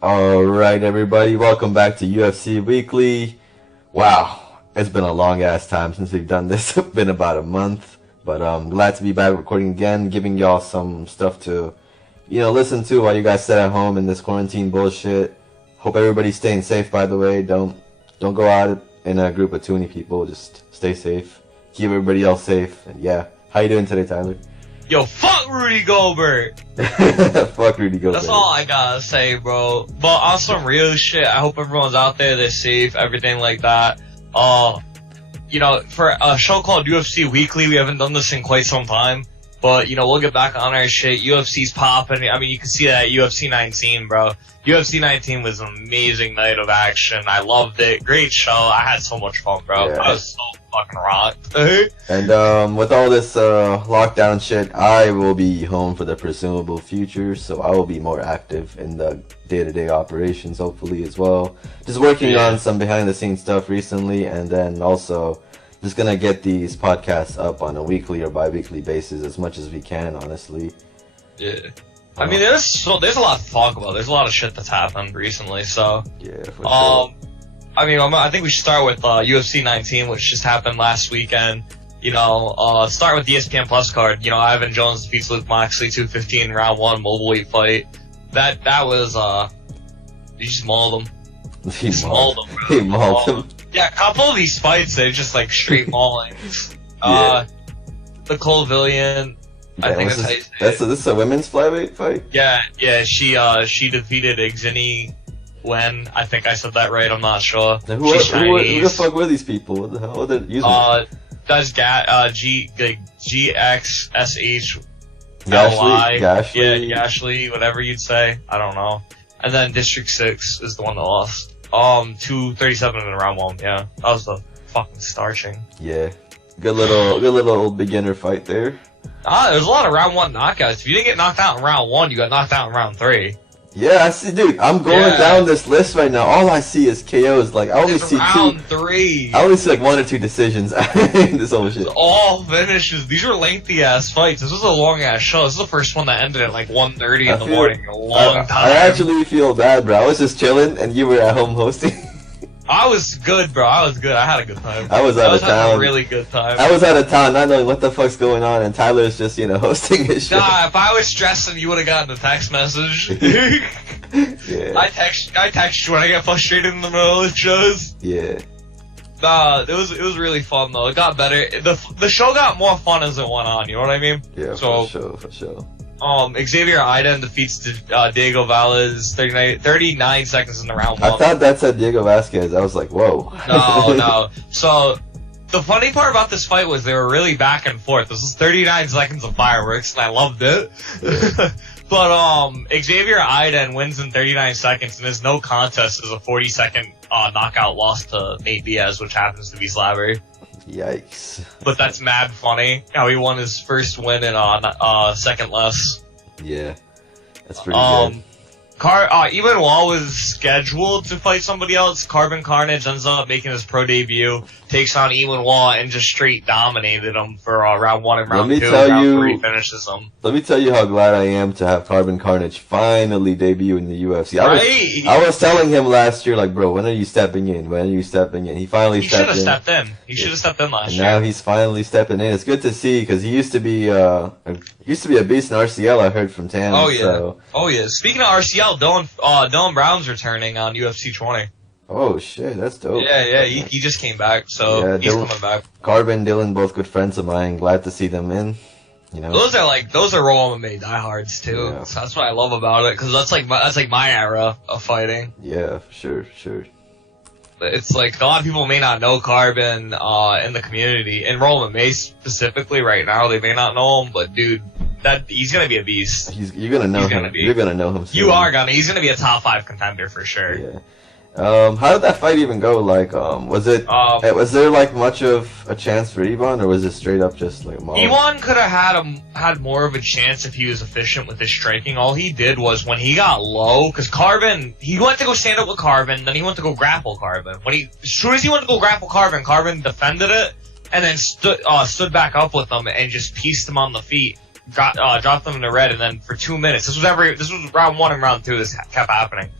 Alright, everybody, welcome back to UFC Weekly. Wow, it's been a long ass time since we've done this. It's been about a month, but I'm glad to be back recording again, giving y'all some stuff to, listen to while you guys sit at home in this quarantine bullshit. Hope everybody's staying safe, by the way. Don't go out in a group of too many people. Just stay safe. Keep everybody else safe. And yeah, how you doing today, Tyler? Yo, fuck Rudy Goldberg! Fuck Rudy Goldberg. That's all I gotta say, bro. But on some real shit, I hope everyone's out there, they're safe, everything like that. For a show called UFC Weekly, we haven't done this in quite some time. But, we'll get back on our shit. UFC's popping. I mean, you can see that at UFC 19, bro. UFC 19 was an amazing night of action. I loved it. Great show. I had so much fun, bro. Yeah. I was so fucking rocked. And with all this lockdown shit, I will be home for the presumable future, so I will be more active in the day-to-day operations, hopefully, as well. Just working on some behind-the-scenes stuff recently, and then also just gonna get these podcasts up on a weekly or bi-weekly basis as much as we can, honestly. Yeah. I mean, there's a lot to talk about. There's a lot of shit that's happened recently, so. Yeah, for sure. I think we should start with UFC 19, which just happened last weekend. Start with the ESPN Plus card. Ivan Jones defeats Luke Moxley 215 round 1 mobile weight fight. That was he just mauled him. He mauled him, bro. He mauled him. Yeah, a couple of these fights, they're just like straight mauling. Nicole Villian, I think that's how you say it. This is a women's flyweight fight? Yeah, she defeated Xini Wen. I think I said that right, I'm not sure. Now, who the fuck were these people? What the hell are they using? That's GXSH Gashly? Yeah, Gashly, whatever you'd say. I don't know. And then District 6 is the one that lost. 237 in round 1, yeah. That was the fucking starching. Yeah. Good little beginner fight there. There's a lot of round 1 knockouts. If you didn't get knocked out in round 1, you got knocked out in round 3. Yeah, I see, dude. I'm going down this list right now. All I see is KOs. Like, I only see round 3. I only see like 1 or 2 decisions in this whole shit. All finishes. These are lengthy ass fights. This was a long ass show. This is the first one that ended at like 1:30 in the morning. A long time. I actually feel bad, bro. I was just chilling, and you were at home hosting. I was good, bro. I was good. I had a good time. I was out of town. Having a really good time. I was out of town, not knowing what the fuck's going on, and Tyler's just, hosting his shit. Nah, if I was stressing, you would have gotten a text message. Yeah. I text you when I get frustrated in the middle of the shows. Yeah. Nah, it was really fun though. It got better. The show got more fun as it went on. You know what I mean? Yeah, for sure. Xavier Aiden defeats Diego Valles 39 seconds in the round 1. I thought that said Diego Vasquez. I was like, whoa. No. So, the funny part about this fight was they were really back and forth. This was 39 seconds of fireworks, and I loved it. But, Xavier Aiden wins in 39 seconds, and his no contest is a 40-second knockout loss to Nate Diaz, which happens to be Slavary. Yikes. But that's mad funny, how he won his first win in second less. Yeah, that's pretty good. Even Wall was scheduled to fight somebody else. Carbon Carnage ends up making his pro debut, takes on Ewan Wall, and just straight dominated him for round 1 and round 2. Round 3 finishes him. Let me tell you how glad I am to have Carbon Carnage finally debut in the UFC. I was telling him last year, like, bro, when are you stepping in? When are you stepping in? He finally stepped in. He should have stepped in. He should have stepped in last year. Now he's finally stepping in. It's good to see, because he used to be a beast in RCL, I heard from Tam. Oh, yeah. So. Oh, yeah. Speaking of RCL, Dylan Brown's returning on UFC 20. Oh shit, that's dope. Yeah, he just came back, so he's coming back. Carbon, Dylan, both good friends of mine. Glad to see them in. Those are Raw MMA diehards too. Yeah. So that's what I love about it, because that's like my era of fighting. Yeah, sure. It's like a lot of people may not know Carbon in the community, in Raw MMA specifically right now. They may not know him, but dude, he's gonna be a beast. You're gonna know him. You're gonna know him soon. You are gonna. He's gonna be a top 5 contender for sure. Yeah. How did that fight even go? Like, was there like much of a chance for Ivan, or was it straight up just like Maul? Ivan could have had more of a chance if he was efficient with his striking. All he did was when he got low, because Carbon, he went to go stand up with Carbon, then he went to go grapple Carbon. As soon as he went to go grapple Carbon, Carbon defended it, and then stood back up with him and just pieced him on the feet. dropped them into red, and then for 2 minutes, this was round 1 and round 2. This kept happening.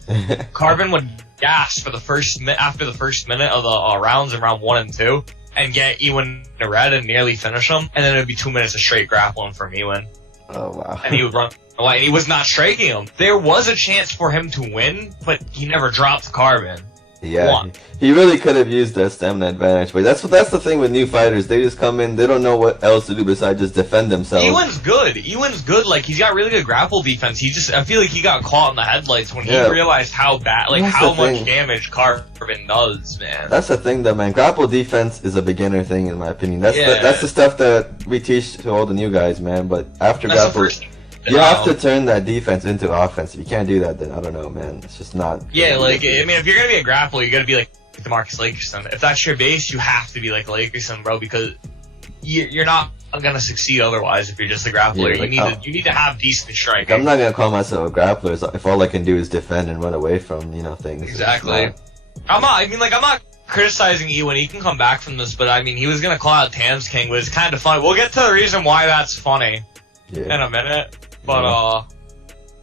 Carbon would gas for the after the first minute of the rounds in round 1 and 2, and get Ewan to red and nearly finish him, and then it would be 2 minutes of straight grappling from Ewan. Oh wow! And he would run away, and he was not striking him. There was a chance for him to win, but he never dropped Carbon. Yeah, he really could have used that stamina advantage, but that's the thing with new fighters. They just come in, they don't know what else to do besides just defend themselves. Ewan's good. Like, he's got really good grapple defense. I feel like he got caught in the headlights when he realized how bad, like, how much damage Carbon does, man. That's the thing, though, man. Grapple defense is a beginner thing, in my opinion. That's the stuff that we teach to all the new guys, man. But after grapple, you have to turn that defense into offense. If you can't do that, then I don't know, man. It's just not. Yeah, like, I mean, if you're gonna be a grappler, you gotta be like DeMarcus Lakerson. If that's your base, you have to be like Lakerson, bro, because you're not gonna succeed otherwise if you're just a grappler. Yeah, like, you need to have decent striking. I'm not gonna call myself a grappler if all I can do is defend and run away from things. Exactly. I'm not criticizing Ewan. He can come back from this, but I mean, he was gonna call out Tams King, but it's kind of funny. We'll get to the reason why that's funny in a minute. But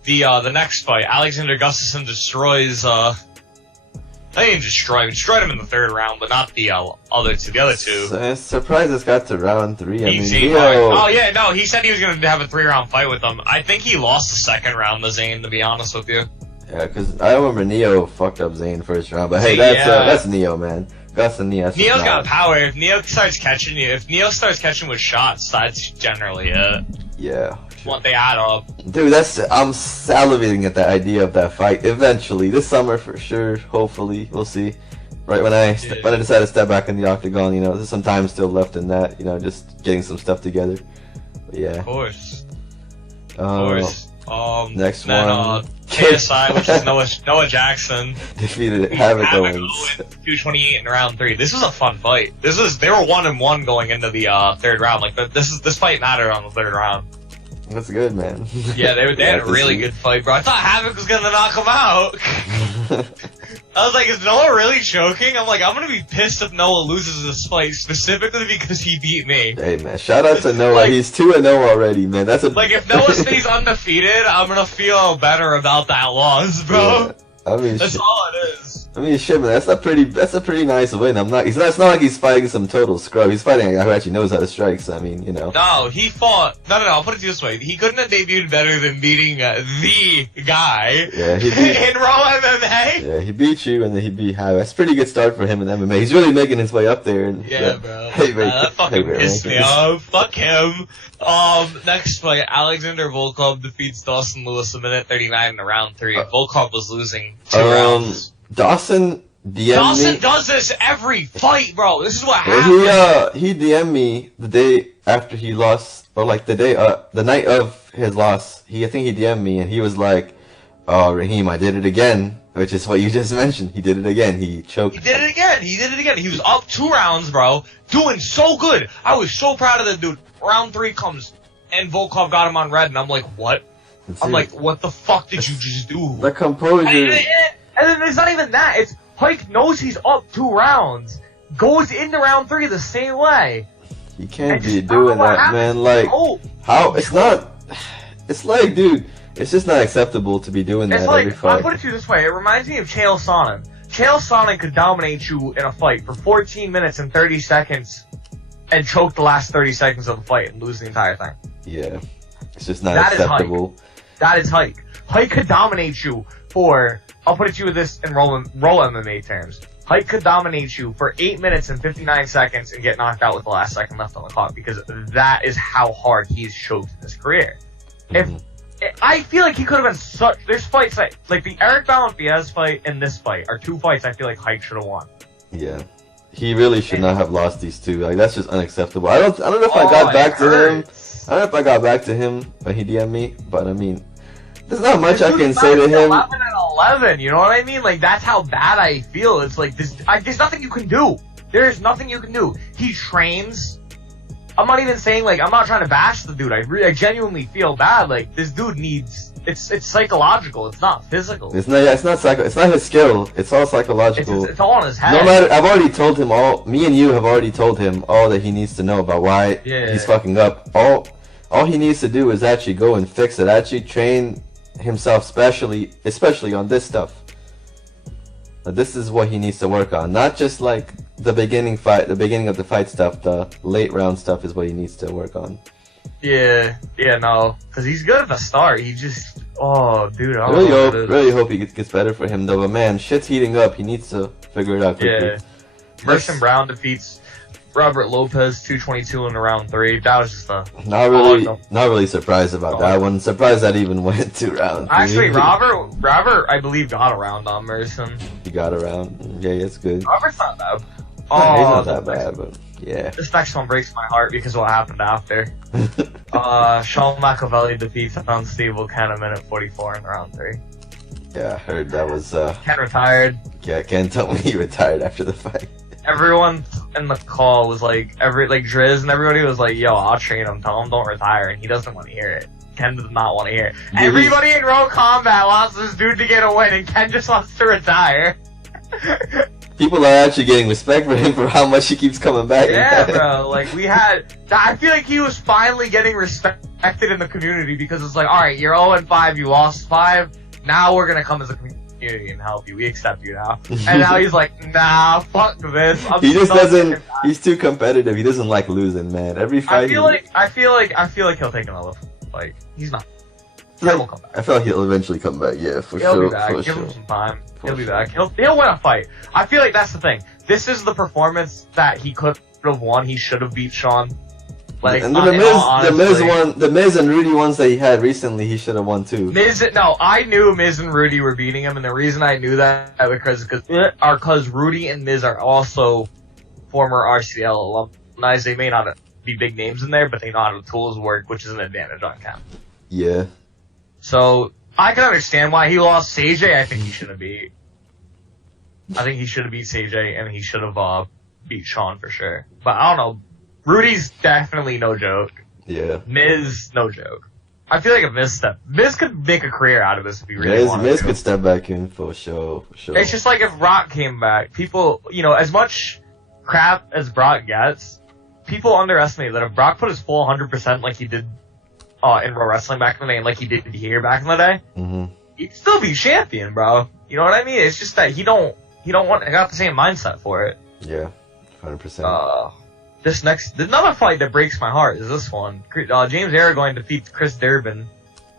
the next fight, Alexander Gustafsson destroys they didn't destroy him. Destroyed him in the 3rd round, but not the other two. The other two. So I'm surprised this got to round 3. I mean, oh yeah, no, he said he was gonna have a 3-round fight with them. I think he lost the 2nd round to Zane, to be honest with you. Yeah, because I remember Neo fucked up Zane 1st round, but hey, that's Neo, man. Gus and Neo. Neo's got power. If Neo starts catching with shots, that's generally it. Yeah. What they add up. Dude, I'm salivating at the idea of that fight. Eventually, this summer for sure. Hopefully, we'll see. Right when I decide to step back in the octagon, there's some time still left in that. Just getting some stuff together. But yeah. Of course. Next then, one. KSI, which is Noah Jackson, defeated Havoc Owens. 228 in round 3. This was a fun fight. They were 1-1 going into the 3rd round. Like this fight mattered on the 3rd round. That's good, man. Yeah, they had a really good fight, bro. I thought Havoc was gonna knock him out. I was like, is Noah really choking? I'm like, I'm gonna be pissed if Noah loses this fight, specifically because he beat me. Hey, man, shout out to Noah. He's 2-0 already, man. That's if Noah stays undefeated, I'm gonna feel better about that loss, bro. Yeah, I mean, that's all it is. I mean, shit, man. That's a pretty nice win. It's not like he's fighting some total scrub. He's fighting a guy who actually knows how to strike. So I mean, No, he fought. No. I'll put it this way: he couldn't have debuted better than beating the guy. Yeah, he beat in Raw MMA. Yeah, he beat you, and then he beat Havoc. That's a pretty good start for him in MMA. He's really making his way up there. And, bro. That fucking pissed me off. Fuck him. Next fight: Alexander Volkov defeats Dawson Lewis a minute 39 in round 3. Volkov was losing 2 rounds. Dawson does this every fight, bro. This is what happens. He DM'd me the day after he lost, or like the night of his loss. I think he DM'd me and he was like, "Oh, Raheem, I did it again," which is what you just mentioned. He did it again. He choked. He did it again. He was up 2 rounds, bro, doing so good. I was so proud of the dude. Round 3 comes and Volkov got him on red, and I'm like, what? I'm like, what the fuck did you just do? The composure. And then it's not even that. It's Pike knows he's up 2 rounds, goes into round 3 the same way. You can't be doing that, man. Like, how? It's not. It's like, dude, it's just not acceptable to be doing that every fight. I'll put it to you this way. It reminds me of Chael Sonnen. Chael Sonnen could dominate you in a fight for 14 minutes and 30 seconds and choke the last 30 seconds of the fight and lose the entire thing. Yeah. It's just not acceptable. That is Hike. Hike could dominate you for... I'll put it to you with this in roll MMA terms. Hike could dominate you for 8 minutes and 59 seconds and get knocked out with the last second left on the clock because that is how hard he's choked in his career. I feel like he could have been there's fights like the Eric Ballant-Diaz fight and this fight are 2 fights I feel like Hike should have won. Yeah. He really should not have lost these 2. Like, that's just unacceptable. I don't know if I got back to him. I don't know if I got back to him when he DM'd me, but I mean, there's not much I can say to him. 11 and 11, you know what I mean? Like, that's how bad I feel. It's like, there's nothing you can do. There's nothing you can do. He trains. I'm not even saying, like, I'm not trying to bash the dude. I genuinely feel bad. Like, this dude needs... It's psychological. It's not physical. It's not his skill. It's all psychological. It's all on his head. No matter, I've already told him all. Me and you have already told him all that he needs to know about why he's fucking up. All all he needs to do is actually go and fix it. Actually train himself especially on this stuff. This is what he needs to work on. Not just like the beginning of the fight stuff. The late round stuff is what he needs to work on. Yeah, no, because he's good at the start. He just, oh, dude, I really hope he gets better for him though. But man, shit's heating up. He needs to figure it out quickly. Yeah. Merson Brown defeats Robert Lopez 222 in round 3. That was just not really surprised about that one. Surprised that even went to round 3. Actually, Robert, I believe got around on Merson. He got around. Yeah, it's good. Robert's not bad. He's not that bad, but yeah. This next one breaks my heart because of what happened after. Sean McAvelli defeats Unstable Ken a minute 44 in round 3. Yeah, I heard that was Ken retired. Yeah, Ken told me he retired after the fight. Everyone in the call was like, Driz and everybody was like, yo, I'll train him, tell him don't retire, and he doesn't want to hear it. Ken does not want to hear it. Everybody in Row Combat wants this dude to get a win, and Ken just wants to retire. People are actually getting respect for him for how much he keeps coming back. Yeah, bro. Like, I feel like he was finally getting respected in the community because it's like, alright, you're 0-5, you lost 5, now we're gonna come as a community and help you. We accept you now. And now he's like, nah, fuck this. He just doesn't. He's too competitive. He doesn't like losing, man. Every fight. I feel like he'll take another fight. He's not. He'll come back. I feel like he'll eventually come back. Yeah, for sure. He'll be back. Give him some time. He'll be back. He'll win a fight. I feel like that's the thing. This is the performance that he could have won. He should have beat Sean. Like, and the Miz and Rudy ones that he had recently, he should have won too. I knew Miz and Rudy were beating him, and the reason I knew that because Rudy and Miz are also former RCL alumni. They may not be big names in there, but they know how the tools work, which is an advantage on Cam. Yeah. So I can understand why he lost CJ. I think he should have beat. I think he should have beat CJ, and he should have beat Sean for sure. But I don't know. Rudy's definitely no joke. Yeah. Miz, no joke. I feel like Miz could make a career out of this if he really wanted to. Miz could step back in for sure. It's just like if Brock came back. People, as much crap as Brock gets, people underestimate that if Brock put his full 100% like he did in pro wrestling back in the day and like he did here back in the day, he'd still be champion, bro. You know what I mean? It's just that he got the same mindset for it. Yeah, 100%. Another fight that breaks my heart is this one. James Aragon defeats Chris Durbin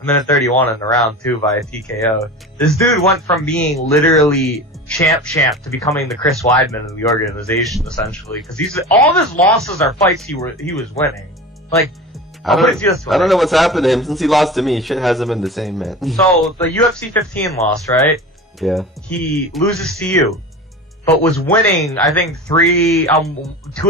a minute 31 in the round 2 via TKO. This dude went from being literally champ to becoming the Chris Weidman of the organization, essentially. Because all of his losses are fights he was winning. Like, I don't know what's happened to him since he lost to me. Shit hasn't been the same, man. So, the UFC 15 loss, right? Yeah. He loses to you. But was winning, I think, 2 of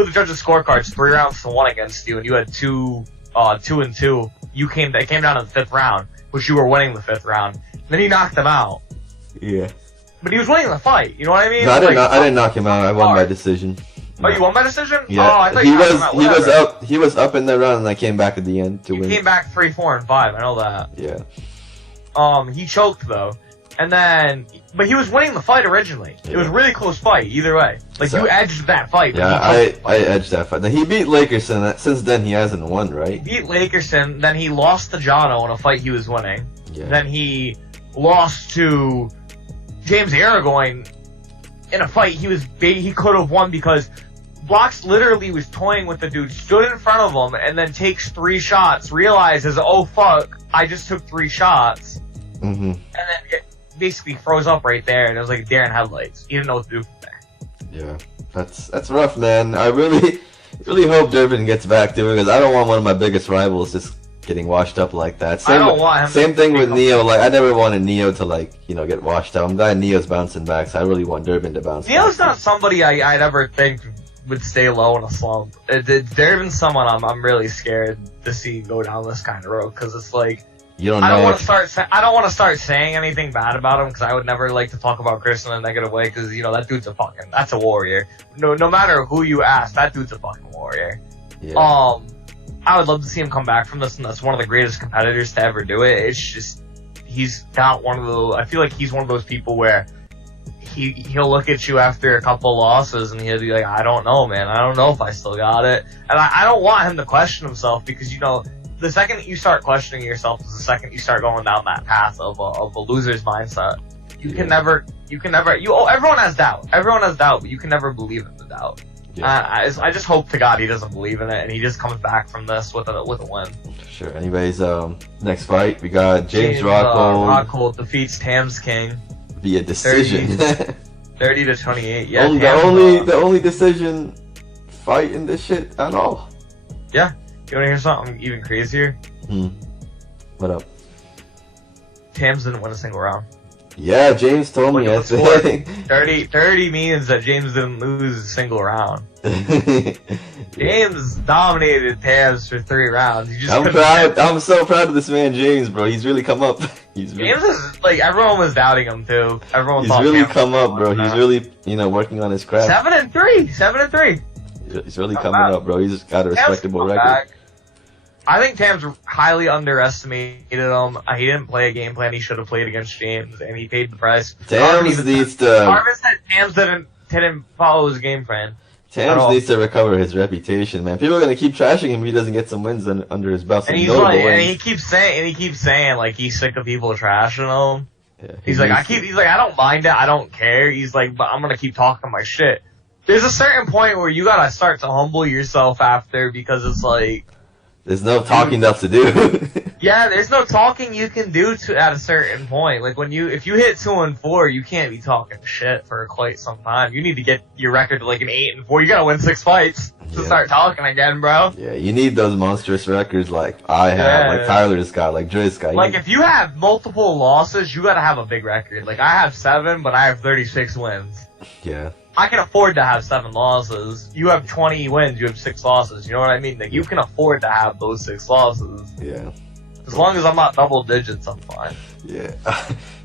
the judges' scorecards, 3 rounds to 1 against you, and you had 2 and 2. It came down to the 5th round, which you were winning the 5th round. Then he knocked him out. Yeah. But he was winning the fight. You know what I mean? No, I didn't knock him out. I won by decision. Oh, you won by decision? Yeah. Oh, I thought you knocked him out. He was up in the round, and I came back at the end to win. He came back 3, 4, and 5. I know that. Yeah. He choked though. But he was winning the fight originally. Yeah. It was a really close fight, either way. Like, you edged that fight. Yeah, I edged that fight. Then he beat Lakerson. Since then, he hasn't won, right? He beat Lakerson, then he lost to Jono in a fight he was winning. Yeah. Then he lost to James Aragon in a fight he could have won because Blocks literally was toying with the dude, stood in front of him, and then takes 3 shots, realizes, oh fuck, I just took 3 shots. And then basically froze up right there, and it was like deer in headlights. He didn't know what to do from there. Yeah, that's rough, man. I really hope Durbin gets back to it because I don't want one of my biggest rivals just getting washed up like that. I don't want him. Same thing with Neo. Like, I never wanted Neo to get washed up. I'm glad Neo's bouncing back, so I really want Durbin to bounce. Neo's not somebody I'd ever think would stay low in a slump. Durbin's someone I'm really scared to see go down this kind of road because it's like. You don't know. I don't want to start saying anything bad about him because I would never like to talk about Chris in a negative way because that dude's that's a warrior. No matter who you ask, that dude's a fucking warrior. Yeah. I would love to see him come back from this, and that's one of the greatest competitors to ever do it. It's just he's got one of those. I feel like he's one of those people where he'll look at you after a couple losses and he'll be like, I don't know, man. I don't know if I still got it, and I don't want him to question himself because the second you start questioning yourself is the second you start going down that path of a loser's mindset. Everyone has doubt. Everyone has doubt, but you can never believe in the doubt. Yeah. I just hope to God he doesn't believe in it and he just comes back from this with a win. Sure. Anyways, next fight we got James Rockhold. Rockhold defeats Tams King via decision. 30-28. Yeah. The only decision fight in this shit at all. Yeah. You wanna hear something even crazier? What up? Tams didn't win a single round. Yeah, James told me. 30 means that James didn't lose a single round. James dominated Tams for 3 rounds. I'm so proud of this man, James, bro. He's really come up. James is like everyone was doubting him too. He's really come up, bro. He's really working on his craft. 7-3. He's really coming up, bro. He's got a respectable record. I think Tams highly underestimated him. He didn't play a game plan he should have played against James, and he paid the price. Tams needs to. Harvin said Tams didn't follow his game plan. Tams needs to recover his reputation, man. People are gonna keep trashing him if he doesn't get some wins under his belt. And he keeps saying like he's sick of people trashing him. Yeah, he's like, I don't mind it, I don't care. He's like, but I'm gonna keep talking my shit. There's a certain point where you gotta start to humble yourself after, because it's like, there's no talking else to do. Yeah, there's no talking you can do at a certain point. Like if you hit 2-4, you can't be talking shit for quite some time. You need to get your record to like an 8-4. You gotta win 6 fights to start talking again, bro. Yeah, you need those monstrous records like I have, like Tyler's got, like Dre's got. Like if you have multiple losses, you gotta have a big record. Like I have 7, but I have 36 wins. Yeah. I can afford to have 7 losses. You have 20 wins, you have 6 losses. You know what I mean? Like you can afford to have those 6 losses. Yeah. As long as I'm not double digits, I'm fine. Yeah.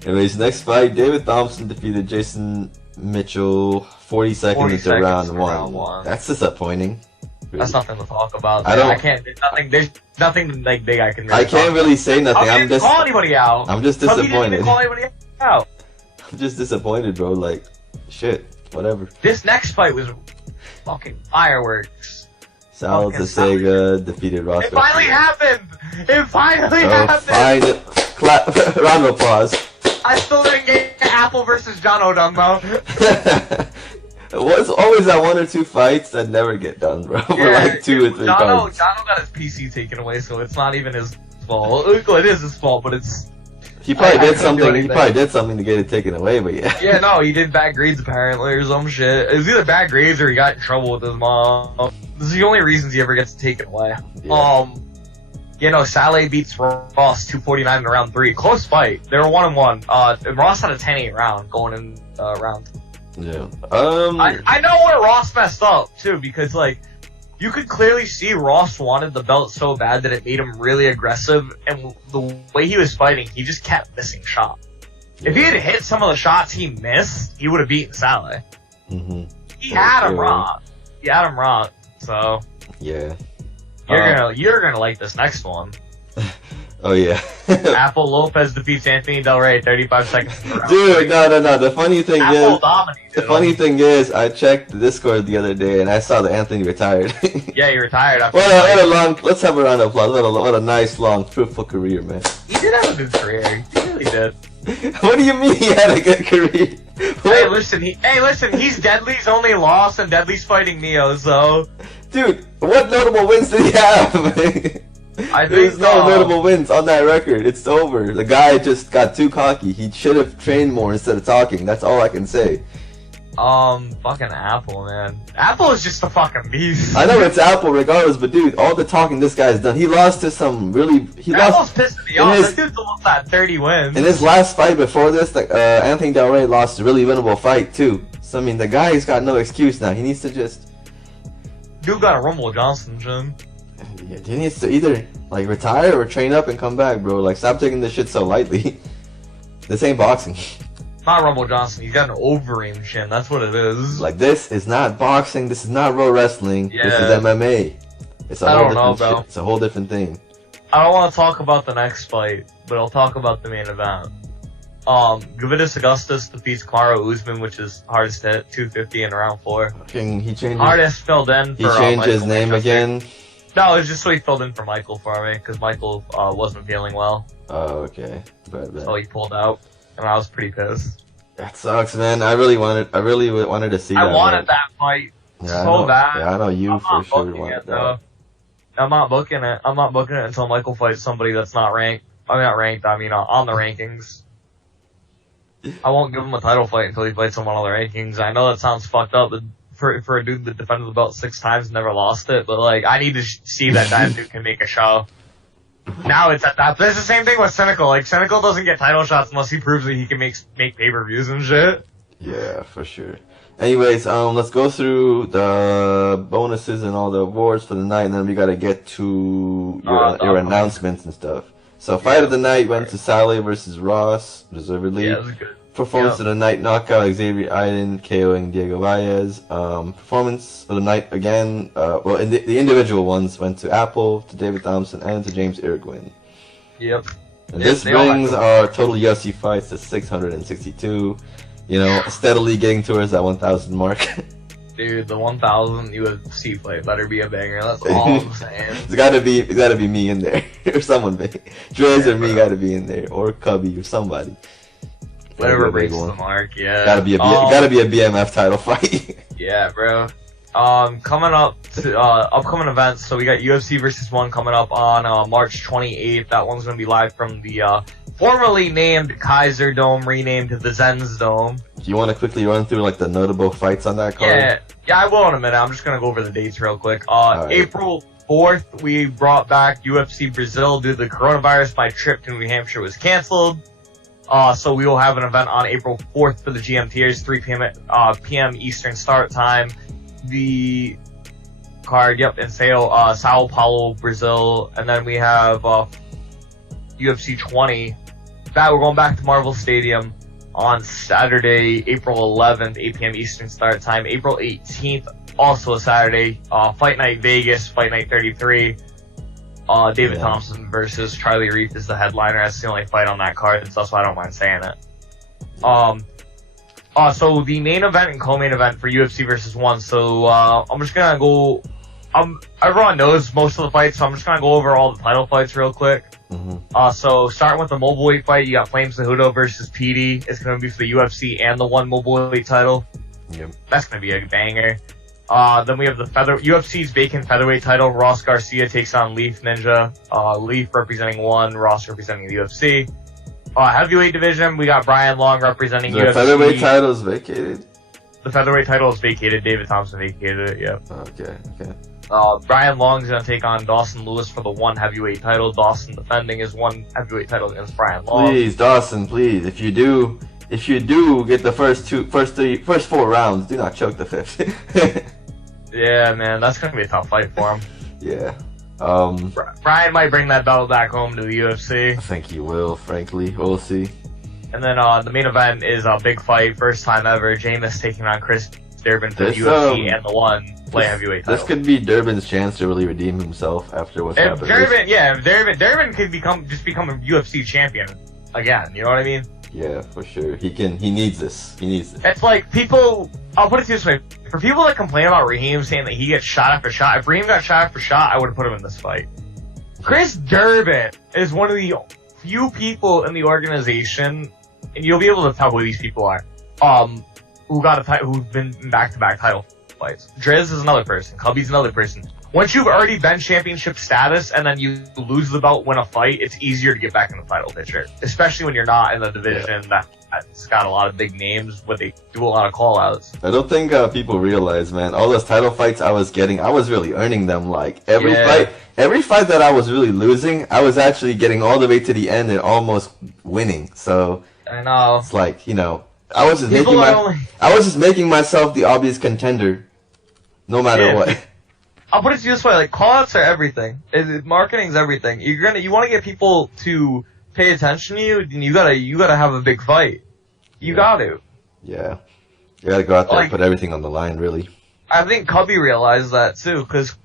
Anyways, next fight, David Thompson defeated Jason Mitchell 40 seconds into round 1. That's disappointing. Really. That's nothing to talk about. There's nothing like big I can really I can't really say nothing. I'm just call anybody out. I'm just disappointed. You didn't even call anybody out. I'm just disappointed, bro. Like, shit. Whatever. This next fight was fucking fireworks. Sal Sega defeated Ross. It finally happened! It finally happened! Clap. Round of applause. I still didn't get Apple versus John O'Dung, though. It's always that 1 or 2 fights that never get done, bro. For like 2 or 3 fights. Jono got his PC taken away, so it's not even his fault. Well, it is his fault, but it's... He probably did something. He probably did something to get it taken away, but yeah. Yeah, no, he did bad grades apparently or some shit. It was either bad grades or he got in trouble with his mom. This is the only reasons he ever gets taken away. Yeah. Saleh beats Ross 249 in round 3. Close fight. They were 1-1. Ross had a 10-8 round going in round. Yeah. I know where Ross messed up too, because like, you could clearly see Ross wanted the belt so bad that it made him really aggressive, and the way he was fighting, he just kept missing shots. Yeah. If he had hit some of the shots he missed, he would have beaten Saleh. Mm-hmm. He had him rocked. He had him rocked. So yeah, you're gonna like this next one. Oh yeah. Apple Lopez defeats Anthony Del Rey 35 seconds. Dude, no. The funny thing is, I checked the Discord the other day and I saw that Anthony retired. Yeah, he retired. Let's have a round of applause. What a nice, long, fruitful career, man. He did have a good career. He really did. What do you mean he had a good career? Hey, listen, he's Deadly's only loss, and Deadly's fighting Neo, so... Dude, what notable wins did he have? There's no notable wins on that record. It's over. The guy just got too cocky. He should have trained more instead of talking. That's all I can say. Fucking Apple, man. Apple is just a fucking beast. I know it's Apple regardless, but dude, all the talking this guy's done. He lost to some really... Apple's pissing me off. This dude's almost at 30 wins. In his last fight before this, Anthony Del Rey lost a really winnable fight, too. So, I mean, the guy's got no excuse now. He needs to just... Dude got a Rumble Johnson, Jim. Yeah, he needs to either, like, retire or train up and come back, bro. Like, stop taking this shit so lightly. This ain't boxing. Not Rumble Johnson, he's got an ovary chin, that's what it is. Like, this is not boxing, this is not pro wrestling, yeah. This is MMA. It's a whole different shit. It's a whole different thing. I don't want to talk about the next fight, but I'll talk about the main event. Gavitas Augustus defeats Kamaru Usman, which is hardest hit, 250 in round 4. He changed hardest filled in for, he changed his name again. No, it was just so he filled in for Michael for me, because Michael wasn't feeling well. Oh, okay. But So he pulled out, and I was pretty pissed. that sucks, man. I really wanted to see that. I wanted that fight Yeah, so bad. Yeah, I know you I'm for not sure booking wanted it, that. though. I'm not booking it. I'm not booking it until Michael fights somebody that's not ranked. I mean, not ranked. I mean, on the rankings. I won't give him a title fight until he fights someone on the rankings. I know that sounds fucked up for a dude that defended the belt 6 times and never lost it, but like, I need to see that dude can make a show. Now it's at that. There's the same thing with Cynical. Like, Cynical doesn't get title shots unless he proves that he can make pay-per-views and shit. Yeah, for sure. Anyways, let's go through the bonuses and all the awards for the night, and then we gotta get to your announcements and stuff. So, fight of the night went to Saleh versus Ross, deservedly. Yeah, that was good. Performance of the night, knockout, Xavier Aiden, KOing Diego Baez. Performance of the night, again, in the individual ones went to Apple, to David Thompson, and to James Irwin. Yep. And this brings our total UFC fights to 662. You know, steadily getting towards that 1,000 mark. Dude, the 1,000 UFC fight better be a banger. That's all I'm saying. It's gotta be me in there, or someone big. Dre's or me gotta be in there, or Cubby or somebody. Whatever breaks the mark, yeah. Gotta be a BMF title fight. Yeah, bro. Coming up to upcoming events. So we got UFC versus 1 coming up on March 28th. That one's gonna be live from the formerly named Kaiser Dome, renamed to the Zenz Dome. Do you want to quickly run through like the notable fights on that card? Yeah, I will in a minute. I'm just gonna go over the dates real quick. Right. April 4th, we brought back UFC Brazil due to the coronavirus. My trip to New Hampshire was canceled. So we will have an event on April 4th for the GMTers, 3 p.m. Eastern start time. The card, in Sao Paulo, Brazil. And then we have UFC 20. We're going back to Marvel Stadium on Saturday, April 11th, 8 p.m. Eastern start time. April 18th, also a Saturday. Fight Night Vegas, Fight Night 33. David Thompson versus Charlie Reef is the headliner. That's the only fight on that card, so that's why I don't mind saying it. So the main event and co-main event for UFC versus 1. So I'm just gonna go. Everyone knows most of the fights, so I'm just gonna go over all the title fights real quick. So starting with the mobile weight fight, you got Flames Cejudo versus PD. It's gonna be for the UFC and the 1 mobile weight title. Yep. That's gonna be a banger. Then we have the UFC's vacant featherweight title. Ross Garcia takes on Leaf Ninja. Leaf representing 1, Ross representing the UFC. Heavyweight division, we got Brian Long representing UFC. The featherweight title is vacated? The featherweight title is vacated. David Thompson vacated it, yep. Okay. Brian Long's gonna take on Dawson Lewis for the 1 heavyweight title. Dawson defending his 1 heavyweight title against Brian Long. Please, Dawson, please. If you do get the first 4 rounds, do not choke the 5th. Yeah, man, that's gonna be a tough fight for him. Yeah. Brian might bring that belt back home to the UFC. I think he will, frankly. We'll see. And then the main event is a big fight, first time ever. Jameis taking on Chris Durbin for the UFC and the 1 light heavyweight title. This could be Durbin's chance to really redeem himself after what's happened. Durbin could become a UFC champion again. You know what I mean? Yeah, for sure. He needs this. It's like people. I'll put it this way: for people that complain about Raheem saying that he gets shot after shot, if Raheem got shot after shot, I would have put him in this fight. Chris Durbin is one of the few people in the organization, and you'll be able to tell who these people are. Who've been in back-to-back title fights. Driz is another person. Cubby's another person. Once you've already been championship status and then you lose the belt, win a fight, it's easier to get back in the title picture. Especially when you're not in the division that's got a lot of big names, but they do a lot of call-outs. I don't think people realize, man, all those title fights I was getting, I was really earning them. Like, every fight that I was really losing, I was actually getting all the way to the end and almost winning. So, I know. It's like, I was just making myself the obvious contender, no matter what. I'll put it to you this way: like, call-outs are everything. Marketing's everything. You want to get people to pay attention to you, and you gotta have a big fight. You got to. Yeah, you gotta go out there and put everything on the line, really. I think Cubby realized that too, because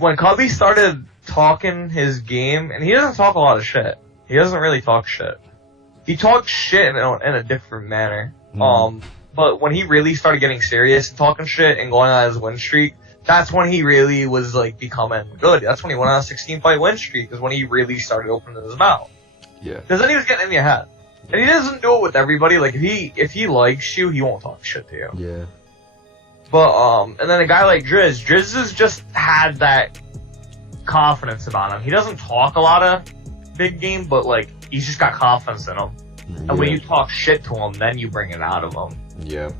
when Cubby started talking his game, and he doesn't talk a lot of shit. He doesn't really talk shit. He talks shit in a different manner. But when he really started getting serious and talking shit and going on his win streak, that's when he really was like becoming good. That's when he went on a 16-fight win streak. Is when he really started opening his mouth. Yeah. Because then he was getting in your head, and he doesn't do it with everybody. Like if he likes you, he won't talk shit to you. Yeah. But and then a guy like Driz has just had that confidence about him. He doesn't talk a lot of big game, but like he's just got confidence in him. And when you talk shit to him, then you bring it out of him. Yeah.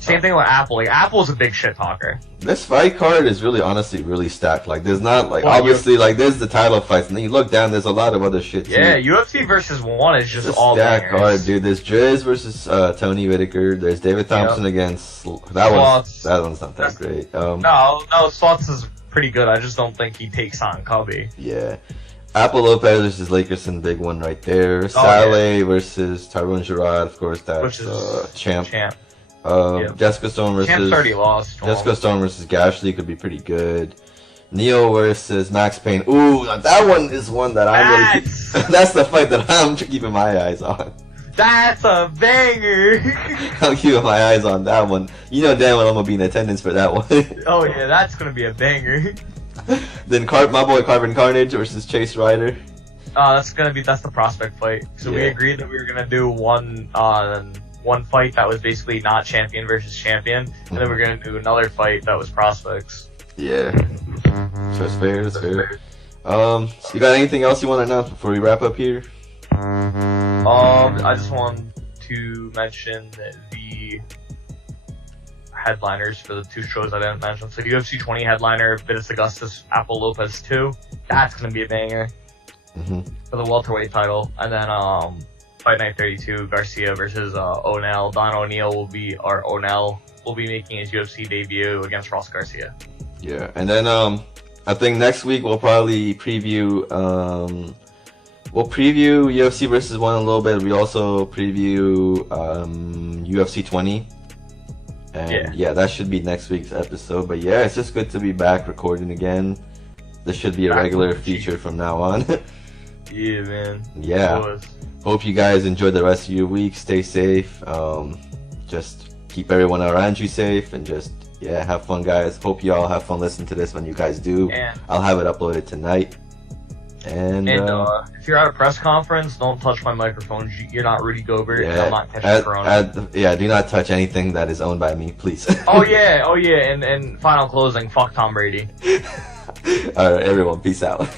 Same thing with Apple. Like Apple's a big shit talker. This fight card is really, honestly, really stacked. Like, there's not like obviously like there's the title fights, and then you look down, there's a lot of other shit too. Yeah, UFC versus 1 is just it's all stacked bangers. card, dude. There's Driz versus Tony Whitaker. There's David Thompson against that one's not that great. No, Slots is pretty good. I just don't think he takes on Cubby. Yeah. Apple Lopez versus Lakerson, big one right there. Saleh versus Tyrone Gerard, of course, that's champ. Jessica Stone versus Champ's already lost. Jessica Stone versus Gashley could be pretty good. Neo versus Max Payne. Ooh, that one is one that I'm really. That's the fight that I'm keeping my eyes on. That's a banger. I'm keeping my eyes on that one. You know damn well I'm gonna be in attendance for that one. Oh yeah, that's gonna be a banger. Then my boy Carbon Carnage versus Chase Ryder. That's the prospect fight. So we agreed that we were gonna do one fight that was basically not champion versus champion, and then we're gonna do another fight that was prospects. Yeah. So that's fair. That's fair. You got anything else you want to announce before we wrap up here? I just want to mention the headliners for the 2 shows I didn't mention. So the UFC 20 headliner, Vitas Augustus, Apple Lopez 2. That's gonna be a banger for the welterweight title. And then Fight Night 32, Garcia versus O'Neill. Don O'Neill will be making his UFC debut against Ross Garcia. Yeah, and then I think next week we'll probably preview UFC versus 1 a little bit. We also preview UFC 20. And yeah, that should be next week's episode. But yeah, it's just good to be back recording again. This should be a regular feature from now on. Yeah, man. Yeah. Hope you guys enjoy the rest of your week. Stay safe. Just keep everyone around you safe, and just have fun, guys. Hope you all have fun listening to this when you guys do. Yeah. I'll have it uploaded tonight. And if you're at a press conference, don't touch my microphone. You're not Rudy Gobert. You'll not catch corona. Do not touch anything that is owned by me, please. Oh yeah. And final closing. Fuck Tom Brady. All right, everyone. Peace out.